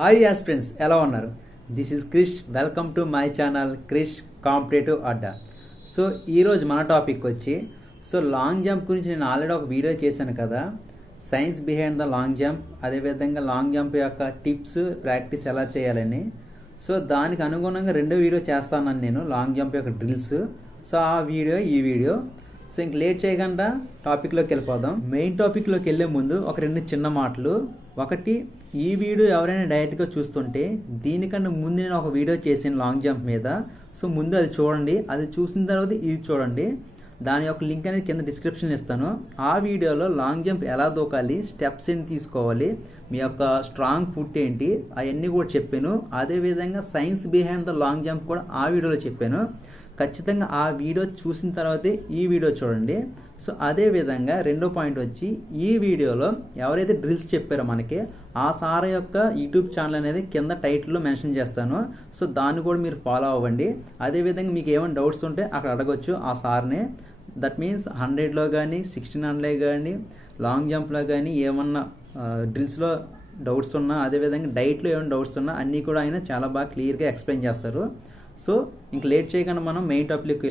Hi aspirants, ఎలా ఉన్నారు? This is Krish. Welcome to my channel Krish competitive Adda. So ఈరోజు మన టాపిక్ వచ్చి లాంగ్ జంప్ గురించి నేను ఆల్రెడీ ఒక వీడియో చేశాను కదా, science behind the long jump, అదేవిధంగా లాంగ్ జంప్ యొక్క టిప్స్ ప్రాక్టీస్ ఎలా చేయాలని. సో దానికి అనుగుణంగా రెండో వీడియో చేస్తాను నేను, లాంగ్ జంప్ యొక్క డ్రిల్స్. సో ఆ వీడియో ఈ వీడియో. సో ఇంక లేట్ చేయకుండా టాపిక్లోకి వెళ్ళిపోదాం. మెయిన్ టాపిక్లోకి వెళ్ళే ముందు ఒక రెండు చిన్న మాటలు. ఒకటి, ఈ వీడియో ఎవరైనా డైరెక్ట్గా చూస్తుంటే దీనికన్నా ముందు నేను ఒక వీడియో చేసాను లాంగ్ జంప్ మీద. సో ముందు అది చూడండి, అది చూసిన తర్వాత ఇది చూడండి. దాని యొక్క లింక్ అనేది కింద డిస్క్రిప్షన్ ఇస్తాను. ఆ వీడియోలో లాంగ్ జంప్ ఎలా దూకాలి, స్టెప్స్ ఏంటి తీసుకోవాలి, మీ యొక్క స్ట్రాంగ్ ఫుట్ ఏంటి, అవన్నీ కూడా చెప్పాను. అదేవిధంగా science behind the long jump కూడా ఆ వీడియోలో చెప్పాను. ఖచ్చితంగా ఆ వీడియో చూసిన తర్వాతే ఈ వీడియో చూడండి. సో అదేవిధంగా రెండో పాయింట్ వచ్చి, ఈ వీడియోలో ఎవరైతే డ్రిల్స్ చెప్పారో మనకి ఆ సార్ యొక్క యూట్యూబ్ ఛానల్ అనేది కింద టైటిల్లో మెన్షన్ చేస్తాను. సో దాన్ని కూడా మీరు ఫాలో అవ్వండి. అదేవిధంగా మీకు ఏమైనా డౌట్స్ ఉంటే అక్కడ అడగొచ్చు ఆ సార్ని. దట్ మీన్స్ 100లో కానీ 1600 కానీ లాంగ్ జంప్లో కానీ ఏమన్నా డ్రిల్స్లో డౌట్స్ ఉన్నా, అదేవిధంగా డైట్లో ఏమైనా డౌట్స్ ఉన్నా అన్నీ కూడా ఆయన చాలా బాగా క్లియర్గా ఎక్స్ప్లెయిన్ చేస్తారు. సో ఇంక లేట్ చేయకుండా మనం మెయిన్ టాపిక్.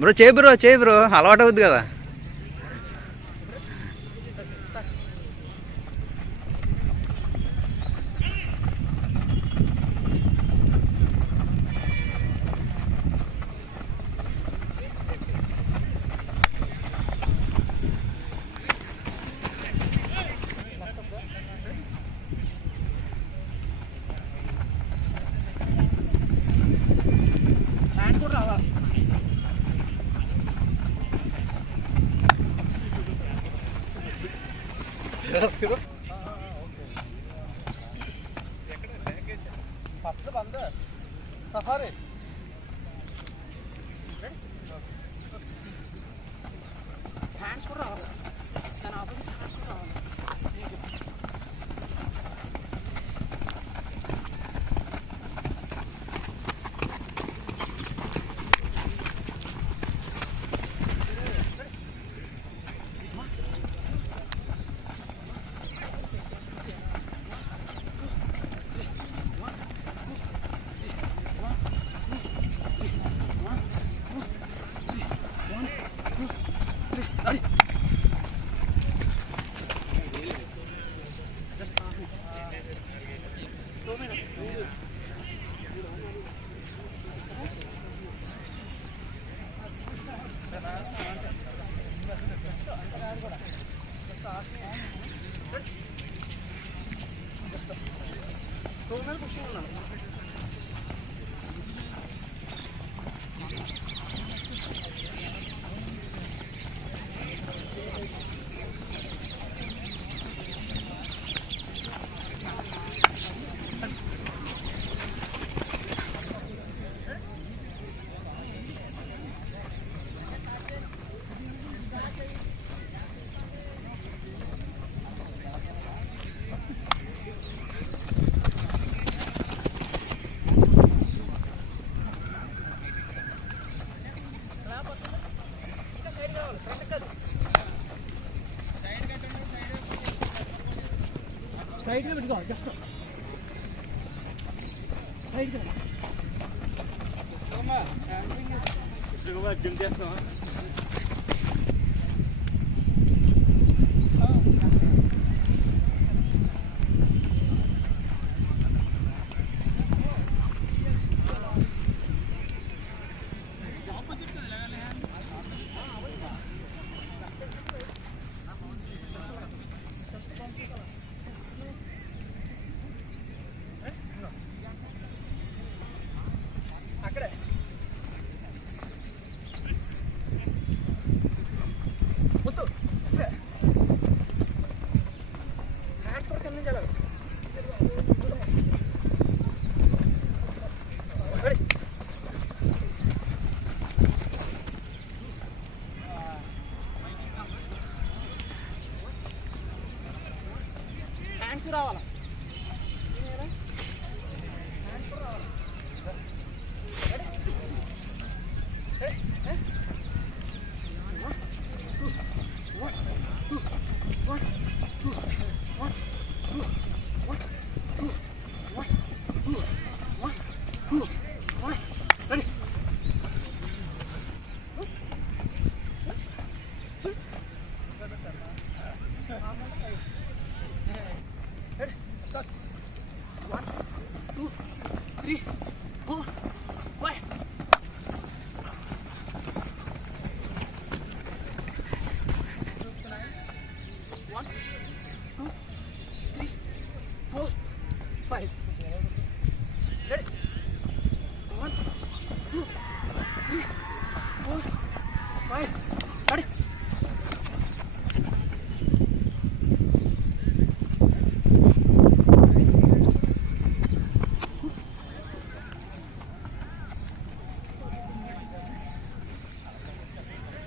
బ్రో చేయి బ్రో, అలవాటు అవుద్ది కదా. సఫారీ హ్యాండ్స్ కూడా రావాలి, దాని ఆపోజిట్ హ్యాండ్స్ కూడా రావాలి. సైడ్లో పెట్టుకో జస్ట్ సైడ్కి జిమ్ చేస్తాం. అక్కడే వద్దు హ్యాండ్స్ కూడా కింద నుంచి వెళ్ళాలి. హ్యాండ్స్ రావాలా హ్యాండ్స్ కూడా రావాలా.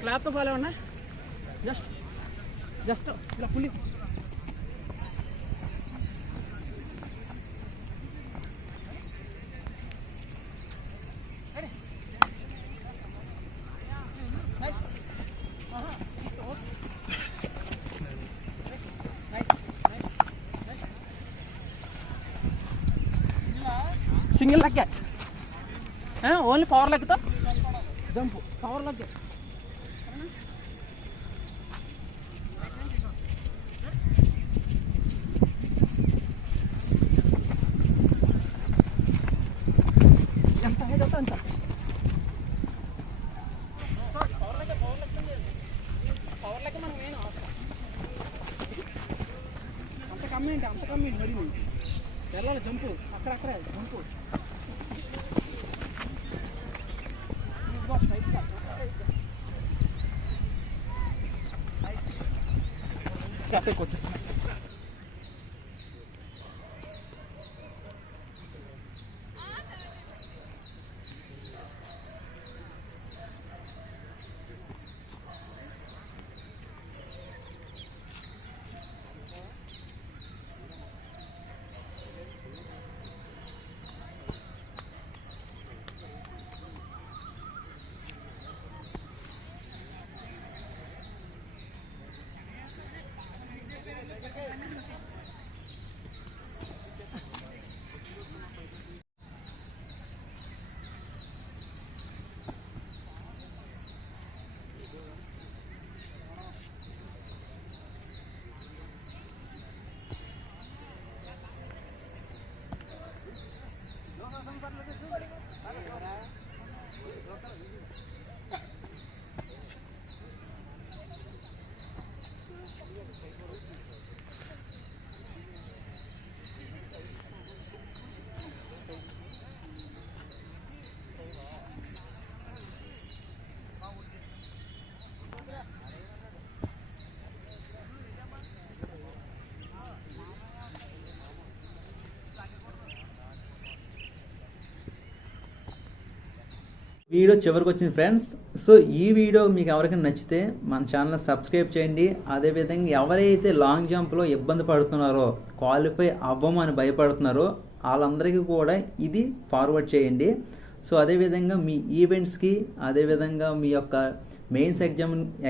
క్లాప్తో ఫాలో ఉన్నా జస్ట్ ఇలా పుల్లి సింగిల్ లెక్క ఓన్లీ పవర్ లెక్కతో జంపు పవర్ లెక్క ఎంత హైట్ అవుతా అంత పవర్ లెక్క మనకు మెయిన్ అవసరం. అంత కమ్మి మరి వెళ్ళాలి జంపు అక్కడక్కడే జంపు కొంచెం వీడియో చివరికి వచ్చింది ఫ్రెండ్స్. సో ఈ వీడియో మీకు ఎవరికైనా నచ్చితే మన ఛానల్ సబ్స్క్రైబ్ చేయండి. అదేవిధంగా ఎవరైతే లాంగ్ జంప్లో ఇబ్బంది పడుతున్నారో, క్వాలిఫై అవ్వమని భయపడుతున్నారో వాళ్ళందరికీ కూడా ఇది ఫార్వర్డ్ చేయండి. సో అదేవిధంగా మీ ఈవెంట్స్కి, అదేవిధంగా మీ యొక్క మెయిన్స్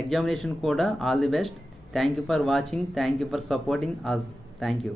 ఎగ్జామినేషన్ కూడా all the best. Thank you for watching. Thank you for supporting us. Thank you.